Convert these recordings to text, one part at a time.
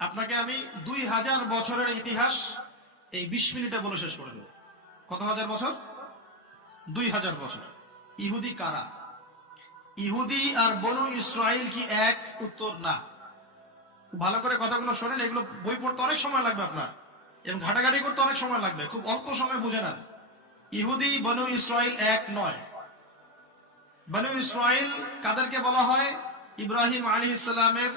আপনাকে আমি 2000 বছরের ইতিহাস এই 20 মিনিটে বলে শেষ করে দেব। কত হাজার বছর? 2000 বছর। ইহুদি কারা? ইহুদি আর বনু ইসরাইল কি এক? উত্তর না। ভালো করে কথাগুলো শোনেন, এগুলো বই পড়তে অনেক সময় লাগবে আপনার, এবং ঘাটাঘাটি করতে অনেক সময় লাগবে, খুব অল্প সময় বুঝে নেন। ইহুদি বনু ইসরাইল এক নয়। বনু ইসরাইল কাদেরকে বলা হয়? ইব্রাহিম আলাইহিস সালামের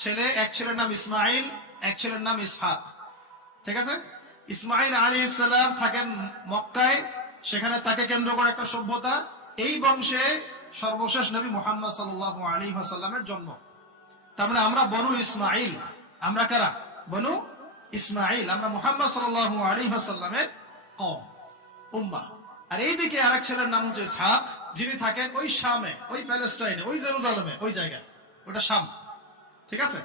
ছেলে, এক ছেলের নাম ইসমাইল, এক ছেলের নাম ইসহাক। ঠিক আছে? ইসমাইল আলাইহিস সালাম থাকেন মক্কায়, সেখানে তাকে কেন্দ্র করে একটা সভ্যতা। এই বংশে সর্বশেষ নবী মুহাম্মদ সাল্লাল্লাহু আলাইহি ওয়াসাল্লামের জন্ম। তার মানে আমরা বনু ইসমাইল। আমরা কারা? বনু ইসমাইল। আমরা মুহাম্মদ সাল্লাল্লাহু আলাইহি ওয়াসাল্লামের কওম, উম্মাহ। আর এইদিকে আরেক ছেলের নাম হচ্ছে ইসহাক, যিনি থাকেন ওই শামে, ওই প্যালেস্টাইনে, ওই জেরুজালেমে, ওই জায়গায়, ওটা শাম। ঠিক আছে?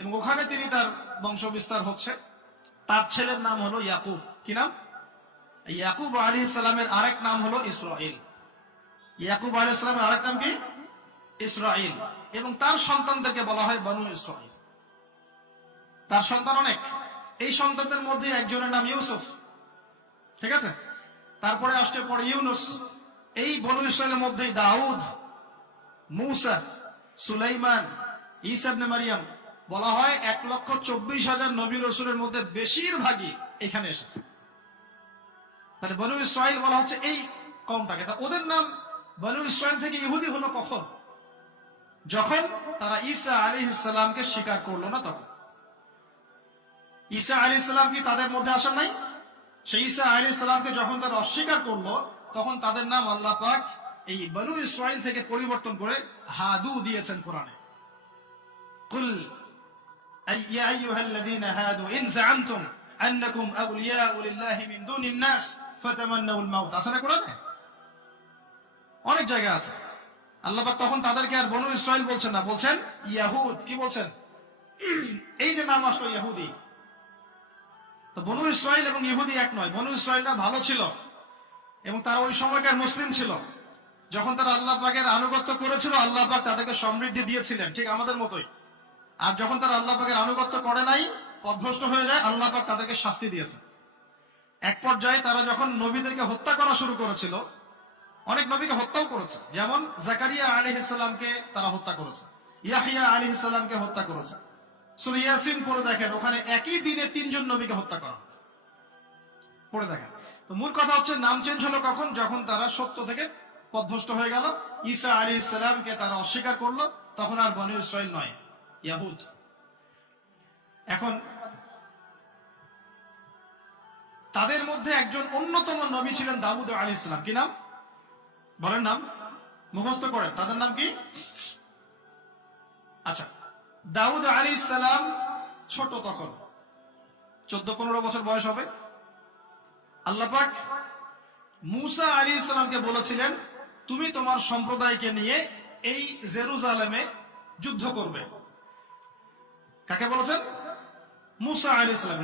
এবং ওখানে তিনি তার বংশ বিস্তার হচ্ছে। তার ছেলের নাম হলো ইয়াকুব। কি নাম? ইয়াকুব আলাইহিস সালামের আরেক নাম হলো ইসরাইল। ইয়াকুব আলাইহিস সালামের আরেক নাম কি? ইসরাইল। এবং তার সন্তানদেরকে বলা হয় বনু ইসরাইল। তার সন্তান অনেক। এই সন্তানদের মধ্যে একজনের নাম ইউসুফ। ঠিক আছে? তারপরে আসছে পরে ইউনুস। এই বনু ইসরাইলের মধ্যে দাউদ, মূসা, সুলাইমান, ঈসা ইবনে মারিয়াম। বলা হয় 1,24,000 নবী রাসূলের মধ্যে বেশিরভাগই এখানে এসেছে। তাহলে বনু ইসরাইল বলা হচ্ছে এই কওমটাকে। তা ওদের নাম বনু ইসরাইল থেকে ইহুদি হলো কখন? যখন তারা ঈসা আলাইহিস সালামকে স্বীকার করলো না তখন। ঈসা আলাইহিস সালাম কি তাদের মধ্যে আসেন নাই? সেই ঈসা আলাইহিস সালামকে যখন তারা অস্বীকার করলো, তখন তাদের নাম আল্লাহ পাক এই বনু ইসরাইল থেকে পরিবর্তন করে হাদু দিয়েছেন কোরআনে। কুল ইয়া আইয়ুহাল্লাযীনা হাদু ইন যাআমতুম আন্নাকুম আউলিয়াউ লিল্লাহি মিন দুনিন নাস ফাতামান্নাউল মাউত। আছে না কোরআনে? অনেক জায়গা আছে। আল্লাহ পাক তখন তাদেরকে আর বনু ইসরাইল বলছেন না, বলছেন ইয়াহুদ। কি বলছেন? এই যে নাম আসলো ইহুদি। তো বনু ইসরাইল এবং ইহুদি এক নয়। বনু ইসরাইলরা ভালো ছিল এবং তারা ওই সময়কার মুসলিম ছিল। যখন তারা আল্লাহ পাকের আনুগত্য করেছিল, আল্লাহ পাক তাদেরকে সমৃদ্ধি দিয়েছিলেন, ঠিক আমাদের মতোই। আর যখন তারা আল্লাহ পাকের আনুগত্য করে নাই, পথভ্রষ্ট হয়ে যায়, আল্লাহ পাক তাদেরকে শাস্তি দিয়েছেন। এক পর্যায়ে তারা যখন নবীদেরকে হত্যা করা শুরু করেছিল, অনেক নবীকে হত্যাও করেছে। যেমন জাকারিয়া আলাইহিস সালামকে তারা হত্যা করেছে, ইয়াহইয়া আলাইহিস সালামকে হত্যা করেছে। সূরা ইয়াসিন পড়ে দেখেন, ওখানে একই দিনে 3 জন নবীকে হত্যা করা হয়েছে। পড়ে দেখেন। তো মূল কথা হচ্ছে নাম চেঞ্জ হলো কখন? যখন তারা সত্য থেকে পথভ্রষ্ট হয়ে গেল, ঈসা আলাইহিস সালামকে তারা অস্বীকার করলো, তখন আর বনু ইসরাইল নয়, ইয়াহুদ। এখন তাদের মধ্যে একজন অন্যতম নবী ছিলেন দাউদ আলাইহিস সালাম। কি নাম? বলেন নাম, মুখস্থ করেন। তাদের নাম কি? আচ্ছা, দাউদ আলাইহিস সালাম ছোট, তখন 14-15 বছর বয়স হবে। আল্লাহ পাক মূসা আলাইহিস সালামকে বলেছিলেন, তুমি তোমার সম্প্রদায়কে নিয়ে এই জেরুজালেমে যুদ্ধ করবে। কাকে বলেছেন? মূসা আলাইহিস সালাম।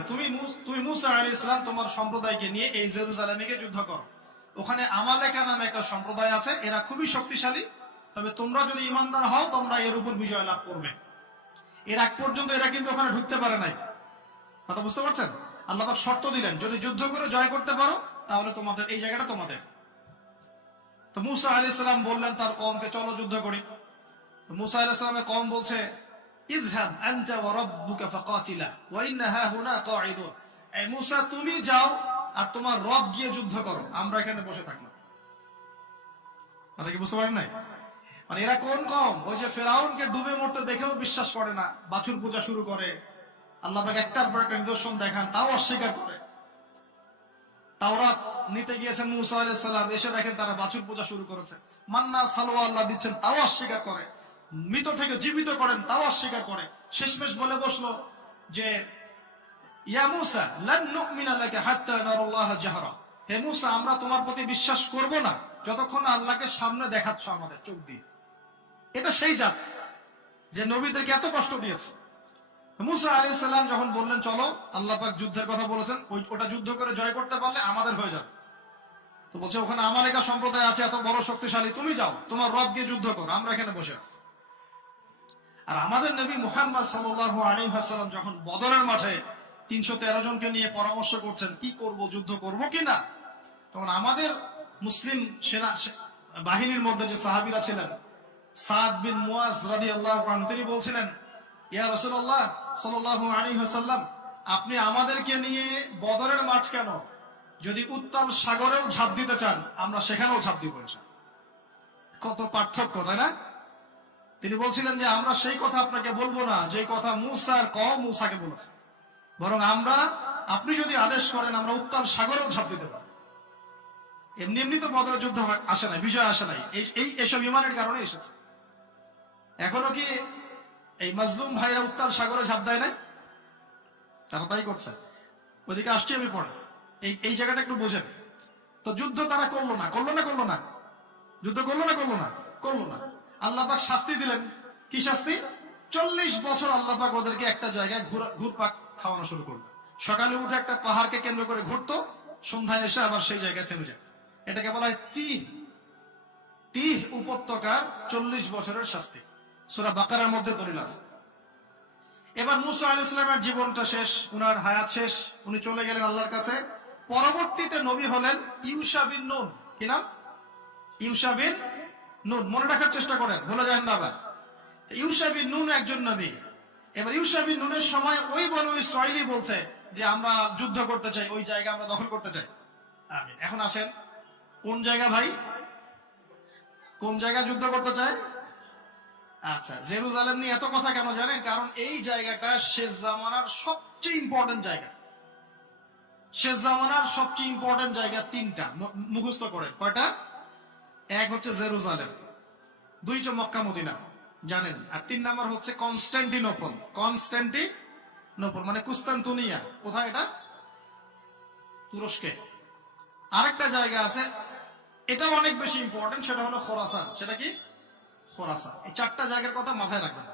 তুমি মূসা আলাইহিস সালাম তোমার সম্প্রদায়কে নিয়ে এই জেরুজালেমে গিয়ে যুদ্ধ করো। ওখানে আমালেকা নামে একটা সম্প্রদায় আছে, এরা খুবই শক্তিশালী। তবে তোমরা যদি ঈমানদার হও, তোমরা এর উপর বিজয় লাভ করবে। এর আগ পর্যন্ত এরা কিন্তু ওখানে ঢুকতে পারে নাই। কথা বুঝতে পারছেন? আল্লাহ পাক শর্ত দিলেন, যদি যুদ্ধ করে জয় করতে পারো, তাহলে তোমাদের এই জায়গাটা তোমাদের। তো মূসা আলাইহিস সালাম বললেন তার কওমকে, চলো যুদ্ধ করি। তো মূসা আলাইহিস সালামের কওম বলছে, ইযহাব আনতা ওয়া রাব্বুকা ফাকাতিলা ওয়া ইন্না হাহুনা কাঈদুন। এই মূসা, তুমি যাও আর তোমার রব গিয়ে যুদ্ধ করো, আমরা এখানে বসে থাকলাম। কথা কি বুঝতে পারেন নাই? মানে এরা কোন কওম? ওই যে ফেরাউনকে ডুবে মরতে দেখেও বিশ্বাস করে না, বাছুর পূজা শুরু করে। আল্লাহ পাক একটার পর একটা নিদর্শন দেখান, তাও অস্বীকার করে। তাওরাত নিতে গিয়েছেন মূসা আলাইহিস সালাম, এসে দেখেন তারা বাছুর পূজা শুরু করেছে। মান্না সালোয়া আল্লাহ দিচ্ছেন, তাও অস্বীকার করে। মৃত থেকে জীবিত করেন, তাও অস্বীকার করে। শেষমেশ বলে বসলো যে ইয়া মূসা লান নুমিনা লাকা হাত্তা নারাল্লাহ জাহরা। হে মূসা, আমরা তোমার প্রতি বিশ্বাস করব না যতক্ষণ না আল্লাহকে সামনে দেখাচ্ছ আমাদের চোখ দিয়ে। এটা সেই জাত যে নবীদেরকে এত কষ্ট দিয়েছে। মূসা আলাইহিস সালাম যখন বললেন চলো, আল্লাহ পাক যুদ্ধের কথা বলেছেন, ওটা যুদ্ধ করে জয় করতে পারলে আমাদের হয়ে যাবে। তো বলছে ওখানে আমালেকা সম্প্রদায় আছে এত বড় শক্তিশালী, তুমি যাও, তোমার রব গিয়ে যুদ্ধ করো, আমরা এখানে বসে আছি। আর আমাদের নবী মুহাম্মদ সাল্লাল্লাহু আলাইহি ওয়াসাল্লাম যখন বদরের মাঠে 313 জনকে নিয়ে পরামর্শ করছেন কি করব, যুদ্ধ করব কিনা, তখন আমাদের মুসলিম সেনা বাহিনীর মধ্যে যে সাহাবীরা ছিলেন, সাদ বিন মুয়াজ রাদিয়াল্লাহু আনহু, তিনি বলছিলেন, ইয়া রাসূলুল্লাহ সাল্লাল্লাহু আলাইহি ওয়াসাল্লাম, আপনি আমাদেরকে নিয়ে বদরের মাঠ কেন, যদি উত্তাল সাগরেও ঝাঁপ দিতে চান আমরা সেখানেও ঝাঁপ দিব ইনশাআল্লাহ। কত পার্থক্য, তাই না? তিনি বলছিলেন যে আমরা সেই কথা আপনাকে বলবো না যে কথা মুসার কওম মুসাকে বলেছে, বরং আপনি যদি আদেশ করেন আমরা উত্তাল সাগরেও ঝাঁপ দিতে পারি। এমনি এমনি তো বদরের যুদ্ধ আসে নাই, বিজয় আসে নাই, এইসব ইমানের কারণে এসেছে। এখনো কি এই মাজলুম ভাইরা উত্তাল সাগরে ঝাঁপ দেয় নাই? তারা তাই করছে। ওইদিকে আসছি আমি পড়ে, এই জায়গাটা একটু বোঝেন। তো যুদ্ধ তারা করলো না, যুদ্ধ করলো না। আল্লাহ পাক শাস্তি দিলেন। কি শাস্তি? 40 বছর আল্লাহ পাক ওদেরকে একটা জায়গায় ঘুরপাক খাওয়ানো শুরু করলো। সকালে উঠে একটা পাহাড়কে কেন্দ্র করে ঘুরতো, সন্ধ্যায় এসে আবার সেই জায়গায় থেমে যায়। এটাকে বলা হয় তিহ উপত্যকার 40 বছরের শাস্তি। সূরা বাকারার মধ্যে দলিল আছে। এবার মুসা আলাইহিস সালামের জীবনটা শেষ, উনার হায়াত শেষ, উনি চলে গেলেন আল্লাহর কাছে। পরবর্তীতে নবী হলেন ইউশা বিন নুন। কি নাম? ইউশা বিন নুন। মনে রাখার চেষ্টা করেন, ভুলে যাবেন না আবার। ইউশা বিন নুন একজন নবী। এবার ইউশা বিন নুনের সময় ওই বনু ইসরাঈলী বলছে যে আমরা যুদ্ধ করতে চাই, ওই জায়গা আমরা দখল করতে চাই। আমিন। এখন আসেন, কোন জায়গা ভাই? কোন জায়গা যুদ্ধ করতে চায়? আচ্ছা, জেরুজালেম নিয়ে এত কথা কেন জানেন? কারণ এই জায়গাটা শেষ জামানার সবচেয়ে ইম্পর্টেন্ট জায়গা। শেষ জামানার সবচেয়ে ইম্পর্টেন্ট জায়গা 3টা, মুখস্থ করেন। কয়টা? এক হচ্ছে জেরুজালেম, 2 হচ্ছে মক্কা মদিনা, জানেন, আর 3 নাম্বার হচ্ছে কনস্ট্যান্টিনোপল। কনস্ট্যান্টিনোপল মানে কুস্তান্তনিয়া। কোথায় এটা? তুরস্কে। আরেকটা জায়গা আছে, এটাও অনেক বেশি ইম্পর্টেন্ট, সেটা হলো খোরাসান। সেটা কি? খোরাসান। এই 4টা জায়গার কথা মাথায় রাখবেন।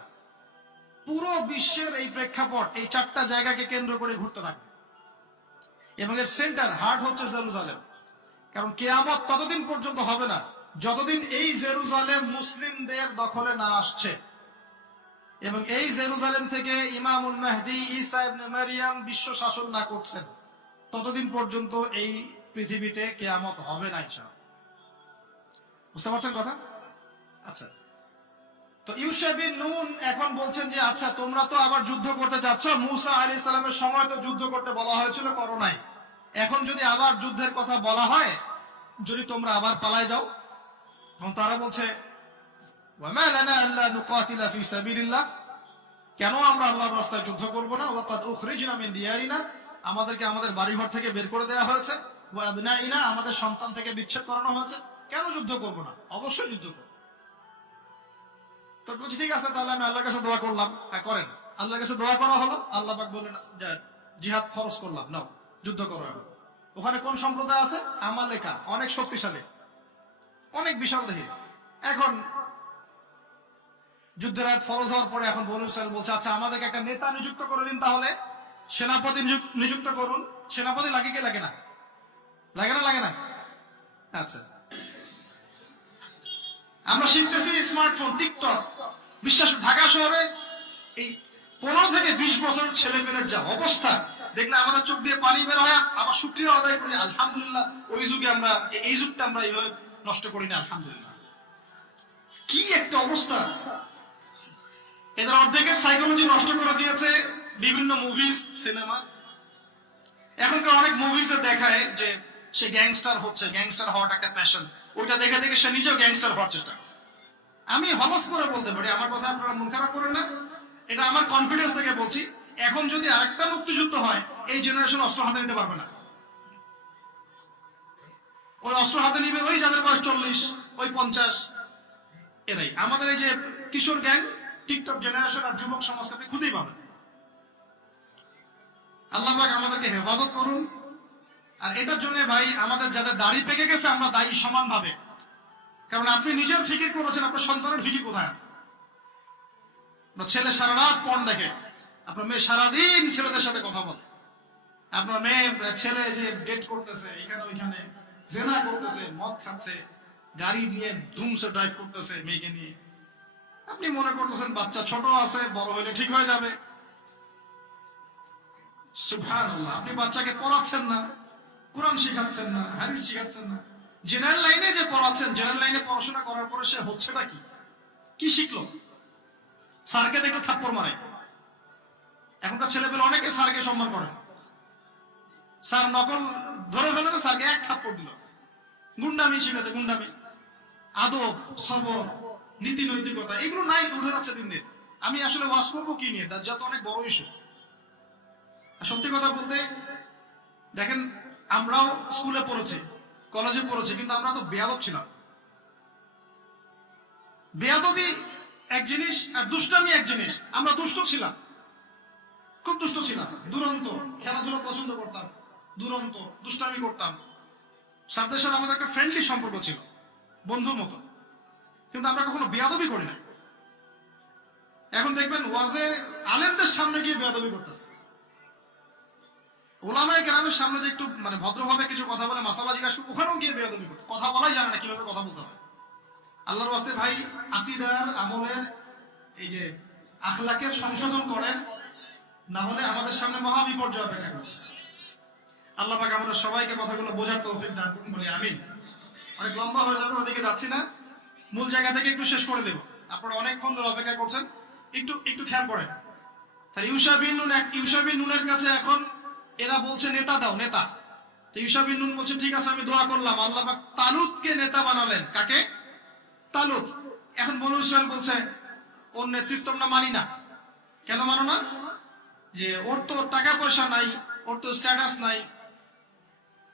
পুরো বিশ্বের এই প্রেক্ষাপট এই 4টা জায়গাকে কেন্দ্র করে ঘুরতে থাকবে, এবং এর সেন্টার হার্ট হচ্ছে জেরুজালেম। কারণ কিয়ামত ততদিন পর্যন্ত হবে না যতদিন এই জেরুজালেম মুসলিমদের দখলে না আসছে, এবং এই জেরুজালেম থেকে ইমামুল মেহদি ঈসা ইবনে মারইয়াম বিশ্ব শাসন না করছেন, ততদিন পর্যন্ত এই পৃথিবীতে কিয়ামত হবে না ইনশাআল্লাহ। বুঝতে পারছেন কথা? আচ্ছা, তো ইউশা বিন নুন এখন বলছেন যে আচ্ছা তোমরা তো আবার যুদ্ধ করতে যাচ্ছ, মুসা আলাইহিস সালামের সময় তো যুদ্ধ করতে বলা হয়েছিল, করো নাই। এখন যদি আবার যুদ্ধের কথা বলা হয়, যদি তোমরা আবার পালায় যাও, তখন তারা বলছে ওয়ামা লানা আল্লা নুকাতিলা ফি সাবিলিল্লাহ, কেন আমরা আল্লাহর রাস্তায় যুদ্ধ করব না? ওয়াকাদ উখরিজনা মিন দিয়ারিনা, আমাদেরকে আমাদের বাড়িঘর থেকে বের করে দেওয়া হয়েছে, ওয়া আবনাইনা, আমাদের সন্তান থেকে বিচ্ছেদ করানো হয়েছে, কেন যুদ্ধ করব না? অবশ্যই যুদ্ধ করব। তো বলছি ঠিক আছে, তাহলে আমি আল্লাহর কাছে দোয়া করলাম। হ্যাঁ করেন। আল্লাহর কাছে দোয়া করা হলো, আল্লাহ পাক বললেন যে জিহাদ ফরজ করলাম, নাও যুদ্ধ করো। এখন ওখানে কোন সম্প্রদায় আছে? আমালেকা, অনেক শক্তিশালী, অনেক বিশাল দেহী। এখন যুদ্ধের আয়াত ফরজ হওয়ার পরে এখন বনু ইসরাঈল বলছে আচ্ছা আমাদেরকে একটা নেতা নিযুক্ত করে দিন, তাহলে সেনাপতি নিযুক্ত করুন। সেনাপতি লাগে কি লাগে না? লাগে না? আচ্ছা, আমরা শিখতেছি স্মার্টফোন, টিকটক, বিশ্বাস ঢাকা শহরে এই 15 থেকে 20 বছরের ছেলে মেয়ের যা অবস্থা দেখলে আমাদের চোখ দিয়ে পানি বের হয়। আবার শুকরিয়া আদায় করি আলহামদুলিল্লাহ, ওই যুগে আমরা এই যুগটা আমরা এইভাবে নষ্ট করি না, আলহামদুলিল্লাহ। কি একটা অবস্থা! এদের অর্ধেকের সাইকোলজি নষ্ট করে দিয়েছে বিভিন্ন মুভিজ, সিনেমা। এখনকার অনেক মুভিজে দেখায় যে সে গ্যাংস্টার হচ্ছে, গ্যাংস্টার হওয়াটা একটা প্যাশন, ওইটা দেখে দেখে সে নিজেও গ্যাংস্টার হওয়ার চেষ্টা করে। আমি হলফ করে বলতে পারি, আমার কথা আপনারা মন খারাপ করেন না, এটা আমার কনফিডেন্স থেকে বলছি, এখন যদি আরেকটা মুক্তিযুদ্ধ হয়, এই জেনারেশন অস্ত্র হাতে নিতে পারবে না। ওই অস্ত্র হাতে নিবে ওই যাদের বয়স 40, ওই 50, এরাই। আমাদের এই যে কিশোর গ্যাং, টিকটক জেনারেশন আর যুবক সমাজকে আপনি খুঁজেই পাবেন। আল্লাহ পাক আমাদেরকে হেফাজত করুন। আর এটার জন্য ভাই আমাদের যাদের দাড়ি পেকে গেছে আমরা দায়ী সমানভাবে। কারণ আপনি নিজের ফিকির করেছেন, আপনার সন্তানের ফিকির কোথায়? আপনার ছেলে সারা রাত পর্ন দেখে, আপনার মেয়ে সারাদিন ছেলেদের সাথে কথা বলে, আপনার ছেলে যে ডেট করতেছে এখানে ওইখানে, জেনা করতেছে, মদ খাচ্ছে, গাড়ি নিয়ে ধুমসে ড্রাইভ করতেছে মেয়েকে নিয়ে, আপনি মনে করতেছেন বাচ্চা ছোট আছে, বড় হলে ঠিক হয়ে যাবে। সুবহানাল্লাহ, আপনি বাচ্চাকে পড়াচ্ছেন না, কোরআন শিখাচ্ছেন না, হাদিস শিখাচ্ছেন না। জেনারেল লাইনে যে পড়াচ্ছেন, জেনারেল লাইনে পড়াশোনা করার পরে সে হচ্ছেটা কি, কি শিখলো? স্যারকে দেখলে থাপ্পড় মারে। এখনকার ছেলেপেলে অনেকে স্যারকে সম্মান করে। স্যার নকল ধরে ফেলে, স্যারকে এক থাপ্পড় দিল। গুন্ডামি শিখেছে, গুন্ডামি। আদব, সবর, নীতি নৈতিকতা এগুলো নাই, উঠে যাচ্ছে দিন দিন। আমি আসলে ওয়াজ করবো কি নিয়ে, তার যত অনেক বড় ইস্যু। সত্যি কথা বলতে দেখেন, আমরাও স্কুলে পড়েছি, কলেজে পড়েছি, কিন্তু আমরা তো বেয়াদব ছিলাম। বেয়াদবি এক জিনিস আর দুষ্টামি এক জিনিস। আমরা দুষ্ট ছিলাম, খুব দুষ্ট ছিলাম, দুরন্ত। খেলাধুলা পছন্দ করতাম, দুরন্ত, দুষ্টামি করতাম। সাথে সাথে আমাদের একটা ফ্রেন্ডলি সম্পর্ক ছিল, বন্ধুর মতো। কিন্তু আমরা কখনো বেয়াদবি করি না। এখন দেখবেন ওয়াজে আলেমদের সামনে গিয়ে বেয়াদবি করতেছে। ওলামায়ে কেরামের সামনে যে একটু মানে ভদ্রভাবে কিছু কথা বলে, মাসালা জিজ্ঞাসা করে, ওখানেও গিয়ে বেয়াদবি করতে, কথা বলাই জানে না কিভাবে কথা বলতে হয়। আল্লাহর ওয়াস্তে ভাই, আকীদার আমলের এই যে আখলাকের সংশোধন করেন, না হলে আমাদের সামনে মহা বিপর্যয় অপেক্ষা করছে। আল্লাহ পাক আমাদের সবাইকে কথাগুলো বোঝার তৌফিক দান করুন, বলি আমিন। অনেক লম্বা হয়ে যাবে, ওদিকে যাচ্ছি না, মূল জায়গা থেকে একটু শেষ করে দেব। আপনারা অনেকক্ষণ ধরে অপেক্ষা করছেন, একটু একটু খেয়াল করেন। তাহলে ইউশা বিন নুনের কাছে এখন এরা বলছে নেতা দাও, নেতা। তো ইউশা বিন নুন বলছে ঠিক আছে, আমি দোয়া করলাম। আল্লাহ পাক তালুতকে নেতা বানালেন। কাকে? তালুত। এখন বনু ইসরাইল বলছে ওর নেতৃত্ব আমরা মানি না। কেন মানো না? যে ওর তো টাকা পয়সা নাই, ওর তো স্ট্যাটাস নাই।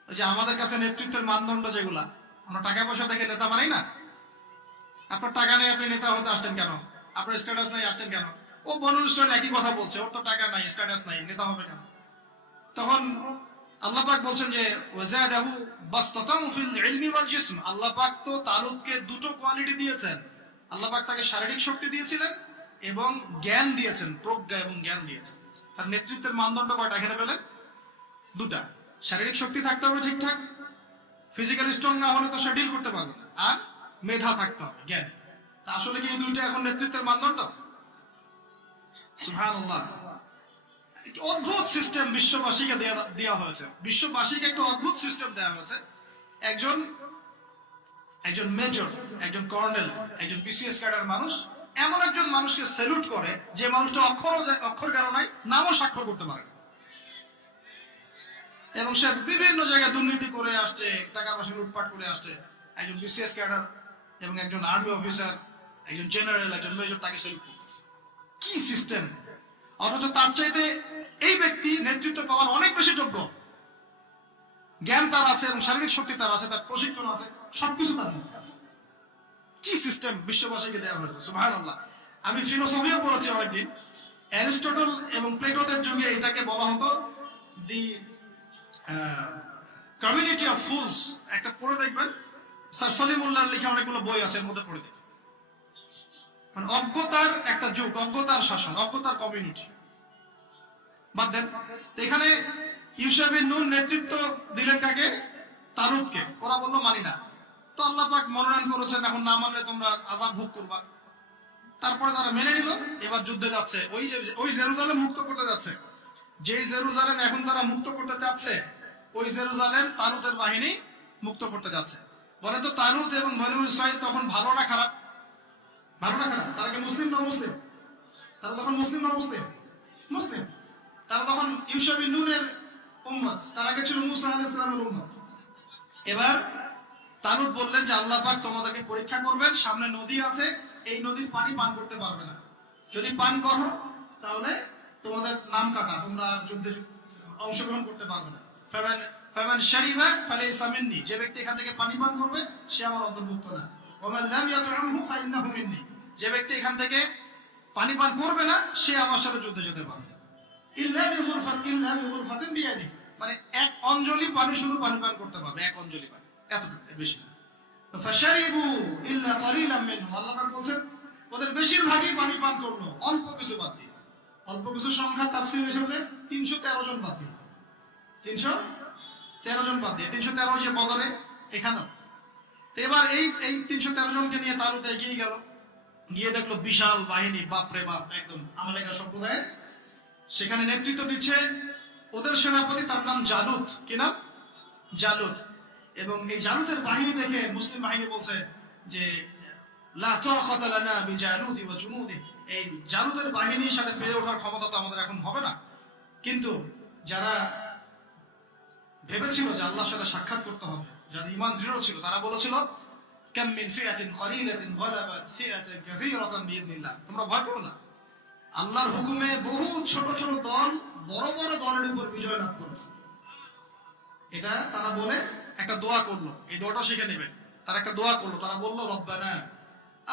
যে আমাদের কাছে নেতৃত্বের মানদণ্ড যেগুলা, আমরা টাকা পয়সা দেখে নেতা মানি না। আপনার টাকা নেই, আপনি নেতা হতে আসতেন কেন? আপনার স্ট্যাটাস নাই, আসতেন কেন? ও বনু ইসরাইল একই কথা বলছে, ওর তো টাকা নাই, স্ট্যাটাস নাই, নেতা হবে কেন? তখন আল্লাহ পাক বলছেন যে ওয়াজাদাহু বাসতাতান ফিল ইলমি ওয়াল জিসম। আল্লাহ পাক তো তালুতকে দুটো কোয়ালিটি দিয়েছেন। আল্লাহ পাক তাকে শারীরিক শক্তি দিয়েছিলেন এবং জ্ঞান দিয়েছেন, প্রজ্ঞা এবং জ্ঞান দিয়েছেন। তার নেতৃত্বের মানদণ্ড কয়টা এখানে পেলেন? দুটা। শারীরিক শক্তি থাকতে হবে ঠিকঠাক, ফিজিক্যালি স্ট্রং না হলে তো সে ডিল করতে পারবে না। আর মেধা থাকতে হবে, জ্ঞান। তা আসলে কি এই দুইটা এখন নেতৃত্বের মানদণ্ড? সুবহানাল্লাহ। অদ্ভুত সিস্টেম বিশ্ববাসীকে দেওয়া হয়েছে। বিশ্ববাসীকে একটা অদ্ভুত সিস্টেম দেওয়া হয়েছে। একজন মেজর, একজন কর্নেল, একজন বিসিএস ক্যাডার মানুষ এমন একজন মানুষকে স্যালুট করে যে মানুষটা অক্ষর জ্ঞান নাই, নামও স্বাক্ষর করতে পারে না। এবং সে বিভিন্ন জায়গায় দুর্নীতি করে আসছে, টাকা পয়সা লুটপাট করে আসছে। একজন বিসিএস ক্যাডার এবং একজন আর্মি অফিসার, একজন জেনারেল, একজন মেজর তাকে স্যালুট করতেছে। কি সিস্টেম! অথচ তার চাইতে এই ব্যক্তি নেতৃত্ব পাওয়ার অনেক বেশি যোগ্য। জ্ঞান তার আছে এবং শারীরিক শক্তি তার আছে, তার প্রশিক্ষণ আছে, সবকিছু তার মধ্যে আছে। কি সিস্টেম বিশ্ববাসীকে দেওয়া হয়েছে! সুবহানাল্লাহ। আমি ফিলোসফিও পড়েছি অনেকদিন। অ্যারিস্টটল এবং প্লেটোদের যুগে এটাকে বলা হতো দি কমিউনিটি অফ ফুলস। একটা পড়ে দেখবেন, স্যার সলিমুল্লাহর লেখা অনেকগুলো বই আছে, এর মধ্যে পড়ে দেখবেন। মানে অজ্ঞতার একটা যুগ, অজ্ঞতার শাসন, অজ্ঞতার কমিউনিটি। বাদ দেন, এখানে ইউশা বিন নুন নেতৃত্ব দিলেন কাকে? তালুতকে। ওরা বললো মানি না। তো আল্লাহ পাক মনোনয়ন করেছেন, এখন না মানলে তোমরা আযাব ভোগ করবা। তারপরে তারা মেনে নিল, এবার যুদ্ধে যাচ্ছে। ওই জেরুজালেম মুক্ত করতে যাচ্ছে। যেই জেরুজালেম এখন তারা মুক্ত করতে চাচ্ছে, ওই জেরুজালেম তালুতের বাহিনী মুক্ত করতে যাচ্ছে। বলে তো তালুত এবং বনু ইসরাইল তখন ভালো না খারাপ? ভালো না খারাপ? তারা কি মুসলিম না মুসলিম? তারা তখন মুসলিম না মুসলিম? মুসলিম। তারা তখন ইউশা বিন নুনের উম্মত, তার আগে ছিল মুসা আলাইহিস সালামের উম্মত। এবার তালুত বললেন যে আল্লাহ পাক তোমাদেরকে পরীক্ষা করবেন, সামনে নদী আছে, এই নদীর পানি পান করতে পারবে না। যদি পান করো তাহলে তোমাদের নাম কাটা, তোমরা যুদ্ধে অংশগ্রহণ করতে পারবে না। ফামান শারিবা ফালাইসা মিন্নি। যে ব্যক্তি এখান থেকে পানি পান করবে সে আমার অন্তর্ভুক্ত না। ওয়া লাম ইয়াতআমহু ফাইন্নাহু মিন্নি। যে ব্যক্তি এখান থেকে পানি পান করবে না সে আমার সাথে যুদ্ধে যেতে পারবে। ইল্লা বিগুরফাতিন বিয়াদি। মানে এক অঞ্জলি পানি, শুধু পানি পান করতে পারবে, এক অঞ্জলি পানি, এতটুকু, বেশি না। ফাশারিবু ইল্লা কালিলাম মিনহু। আল্লাহ পাক বলেন ওদের বেশিরভাগই পানি পান করলো, অল্প কিছু বাদ দিয়ে। অল্প কিছু সংখ্যা তাফসীরে এসেছে 313 জন বাদ দিয়ে। 313 জন বাদ দিয়ে। 313 যে বদরে, এখানেও। এবার এই 313 জনকে নিয়ে তালুত এগিয়ে গেল। গিয়ে দেখলো বিশাল বাহিনী, বাপরে বাপ, একদম আমালেকা সম্প্রদায়ের। সেখানে নেতৃত্ব দিচ্ছে ওদের সেনাপতি, তার নাম জালুত। কি নাম? জালুত। এবং এই জালুতের বাহিনী দেখে মুসলিম বাহিনী বলছে যে লা তাকাতা লানা বিজালুতি ওয়া জুনুদি, এই জালুতের বাহিনীর সাথে পেরে ওঠার ক্ষমতা তো আমাদের এখন হবে না। কিন্তু যারা ভেবেছিল যে আল্লাহর সাথে সাক্ষাৎ করতে হবে, যাদের ঈমান দৃঢ় ছিল, তারা বলেছিল কাম মিন ফিআতিন কলিলাতিন গালাবাত ফিআতান কাসীরাতান বিইذنিল্লাহ, তোমরা ভয় পেও না, আল্লাহর হুকুমে বহু ছোট ছোট দল বড় বড় দলের উপর বিজয় লাভ করেছে। এটা তারা বলে একটা দোয়া করলো, এই দোয়াটা শিখে নেবেন। তারা একটা দোয়া করলো, তারা বলল রব্বানা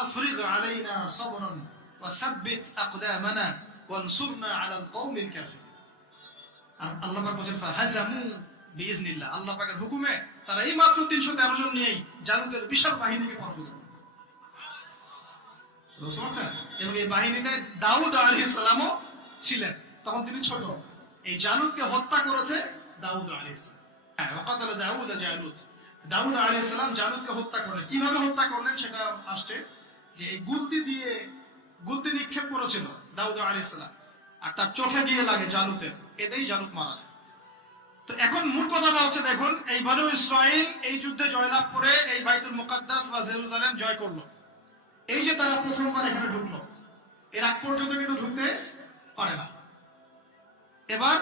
আফরিগ আলাইনা সাবরান ওয়া সাব্বিত আকদামানা ওয়ানসুরনা আলাল কওমিল কাফিরিন। আর আল্লাহ পাক বলেন ফাহাজামু বিইذনিল্লাহ, আল্লাহ পাকের হুকুমে তারা এই মাত্র 313 জন নিয়েই জালুতের বিশাল বাহিনীকে পরাজিত করে। বুঝতে পারছেন? এবং এই বাহিনীতে দাউদ আলাইহিস সালামও ছিলেন, তখন তিনি ছোট। এই জালুতকে হত্যা করেছে দাউদ আলাইহিস সালাম। হ্যাঁ, ওয়াকাতালা দাউদ জালুত, দাউদ আলাইহিস সালাম জালুতকে হত্যা করলেন। কিভাবে হত্যা করলেন সেটা আসছে, যে এই গুলতি নিক্ষেপ করেছিল দাউদ আলাইহিস সালাম, আর তার চোখে গিয়ে লাগে জালুতের, এতেই জালুত মারা যায়। তো এখন মূল কথাটা হচ্ছে, দেখুন এই বনু ইসরাইল এই যুদ্ধে জয়লাভ করে এই বাইতুল মুকাদ্দাস বা জেরুজালেম জয় করলো। এই যে তারা প্রথমবার এখানে ঢুকলো, এর আগ পর্যন্ত কিন্তু ঢুকতে পারে না। এবার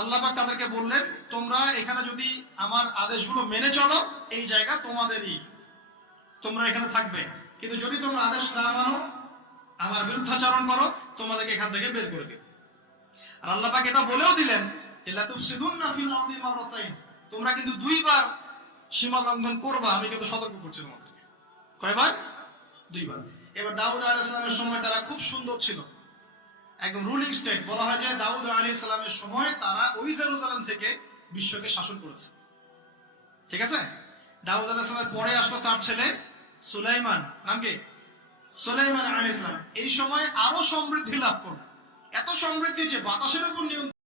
আল্লাহ পাক তাদেরকে বললেন, তোমরা এখানে যদি আমার আদেশগুলো মেনে চলো, এই জায়গা তোমাদেরই, তোমরা এখানে থাকবে। কিন্তু যদি তোমরা আদেশ না মানো, আমার বিরুদ্ধাচরণ করো, তোমাদেরকে এখান থেকে বের করে দেব। আর আল্লাহ পাক এটা বলেও দিলেন, লা তুফসিদুন্না ফিল আরদি মাররাতাইন, তোমরা কিন্তু দুইবার সীমা লঙ্ঘন করবা, আমি কিন্তু সতর্ক করছি তোমাদেরকে। কয়বার? দুইবার। এবার দাউদ আলাইহিস সালামের সময় তারা খুব সুন্দর ছিল, একদম রুলিং স্টেট। বলা হয় যে দাউদ আলাইহিস সালামের সময় তারা ওই জেরুজালেম থেকে বিশ্বকে শাসন করেছে। ঠিক আছে? দাউদ আলাইহিস সালামের পরে আসলো তার ছেলে সুলাইমান, নাম কি? সুলাইমান আলাইহিস সালাম। এই সময় আরো সমৃদ্ধি লাভ করলো, এত সমৃদ্ধি যে বাতাসের উপর নিয়ন্ত্রণ